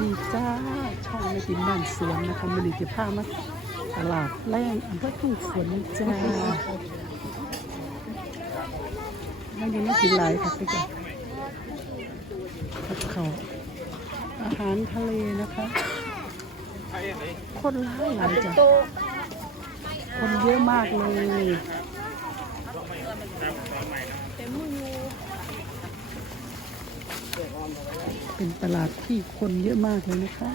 ดีจ้าช่องไม่ติมบ้านสวนนะคะมันจะพามาตลาดแรงอำเภอทุ่งสวนจ้ามันยังไม่กินหลายค่ะพี่จ้ากับเขาอาหารทะเลนะคะ คนหลายหลายจ้ะคนเยอะมากเลย เป็นตลาดที่คนเยอะมากเลยนะคะ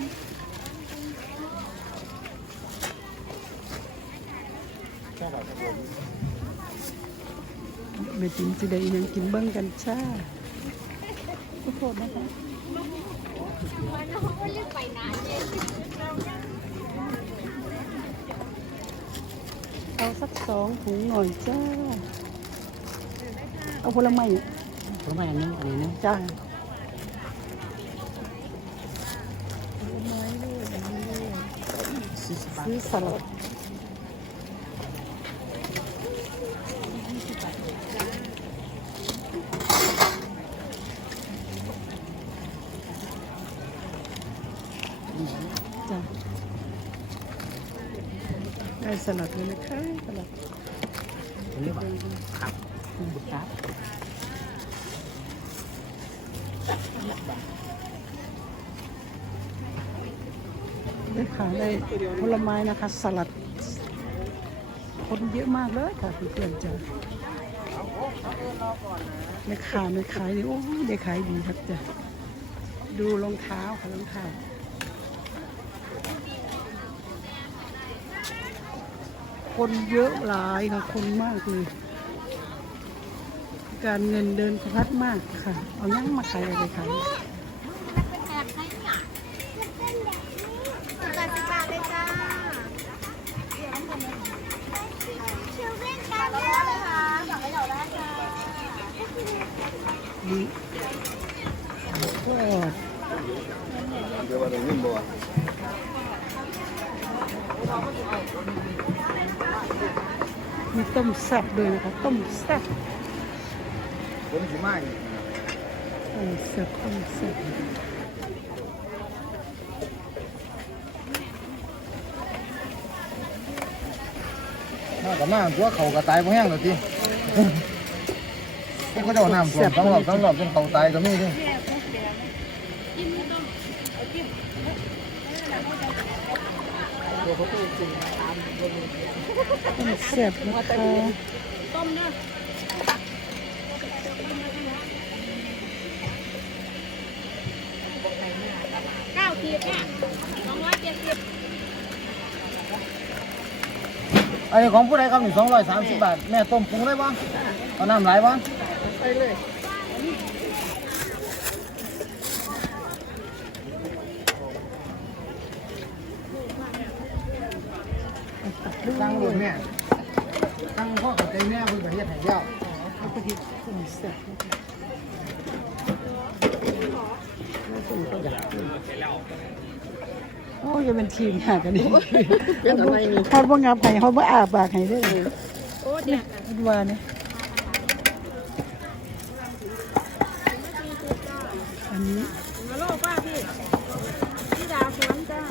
เมติมจะได้ยังกินเบิ้งกันจ้าขอโทษนะคะเอาสักสองถุงหน่อยจ้า เอาผลไม้ผลไม้อันนึงอันนี้นะจ้า สี่สิบบาทซื้อสลัดจ้ะได้สลัดเลยนะคะสลัด อันนี้บ่ครับครับ ได้ขายได้ผลไม้นะคะ สลัด คนเยอะมากเลยค่ะเพื่อนๆจ้ะไม่ขายไม่ขายนี่โอ้ยได้ขายดีครับจ้ะดูรองเท้าค่ะรองเท้าคนเยอะหลายค่ะคนมากเลย การเงินเดินสะพัดมากค่ะ เอายังมาขายอะไรขาย จัดสิบบาทเลยจ้าชิวเล่นกันแล้วเลยค่ะสั่งให้เราได้ค่ะ นี่ก็ เดี๋ยวว่าได้ยินบ่ มีต้มแซ่บด้วยนะคะต้มแซ่บผมสิมาอีกต้มแซ่บต้มแซ่บมากับมาตัวเขาก็ตายบ่แห้งแล้วติ ที่เขาเจ้าน้ำท่วมสองรอบสองรอบจนเขาตายก็มีดิต้มแซ่บนะคะเก้าขีดเนี่ยสองร้อยเจ็ดสิบอันนี้ของผู้ใดครับนี่230บาท แม่ต้มปรุงได้บ่เอาน้ำหลายบ่ ไปเลยสั่งรถแม่สั่งพ่อกับใจแม่เพิ่นก็เฮ็ดให้แล้วเอาไปกินต้มแซ่บนะคะโอ้ยจะเป็นทีมหากันนี่เป็นอะไรนี่ฮอดบ่งับให้ฮอดบ่อาปากให้เด้อโอ้เนี่ยคิดว่าเนี่ย นนี้มาโลกป้าพี่พี่ดาวสวนจ้า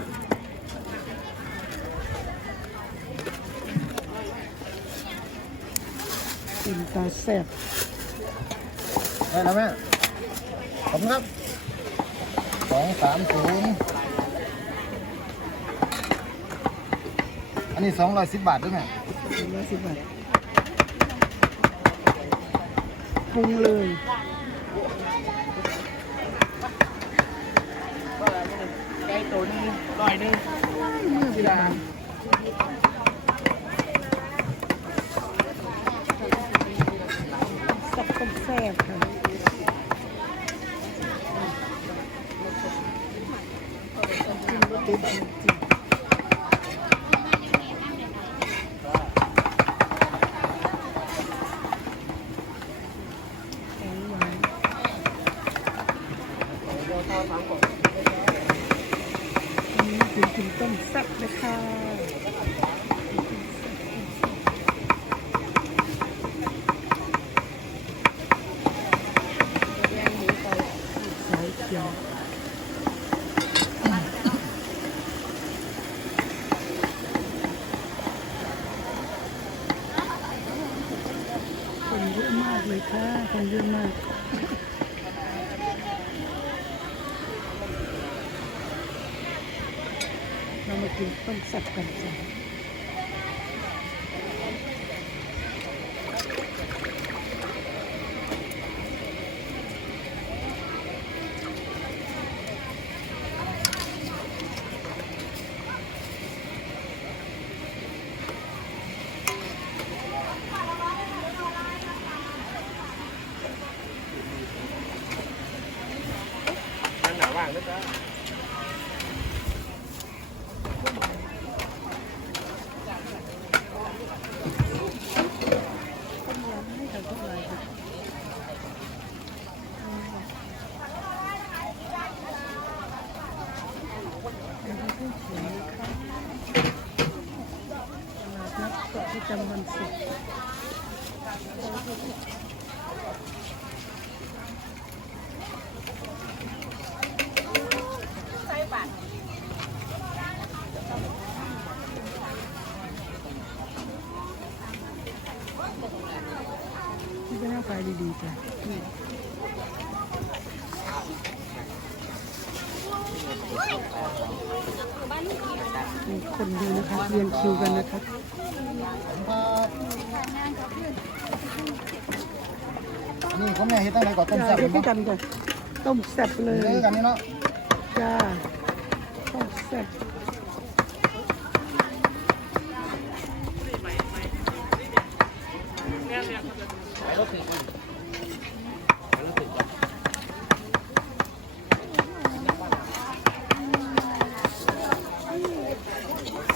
กินตาแซ่บได้แล้วแม่ขอบคุณครับ230อันนี้210บาทด้วยแม่ร้อยสิบบาทปรุงเลย ไก่ ตัวนึงร้อยหนึงมือพี่ดาสับต้มแซ่บค่ะจิ้มรสติด กินกินต้มแซ่บเลยค่ะคนเยอะมากเลยค่ะ คนเยอะมาก นต้มแซ่บกันจ้ะต้มยำให้กับพวกเราค่ะตลาดนัดเกาะประ จำวันศุกร์นี่ก็น่าไปดีๆจ้ะ คนดูนะคะเรียนคิวกันนะคะนี่ผมเนี่ยเฮ็ดตั้งแต่ก่อนต้มจ้าแซ่บเรียเนาะกกันจ้ะต้มแซ่บเลยเด้อกันนี่เนาะจ้าต้มแซ่บ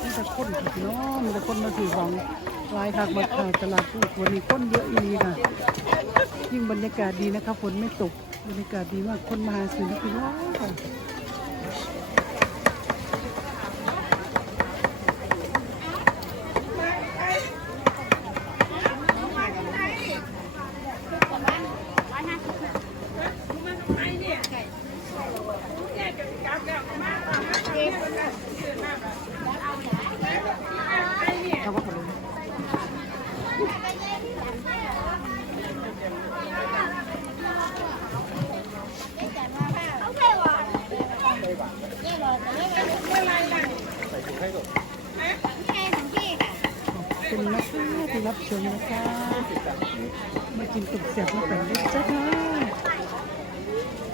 มีแต่ คนเนาะมีแต่คนมาถือของลายคักมาข่าวตลาดผู้วันนี้คนเยอะอีนีค่ะ ยิ่งบรรยากาศดีนะคะฝนไม่ตกบรรยากาศดีมากคนมาหาซื้อนี่คือว้าวค่ะเอาว่าขนม โอเคว่ะนี่รอไม่ไม่ไม่ไรล่ะใส่ถุงให้ก่อนแค่ของพี่ค่ะ ขอบ คุณนะคะที่รับชมนะคะ มากินตุกเสียบมาเป็นด้วยจ้า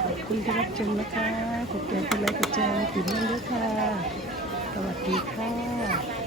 ขอบคุณที่รับชมนะคะขอบแชร์กดไลค์กดแชร์ติดมั่นด้วยค่ะ สวัสดีค่ะ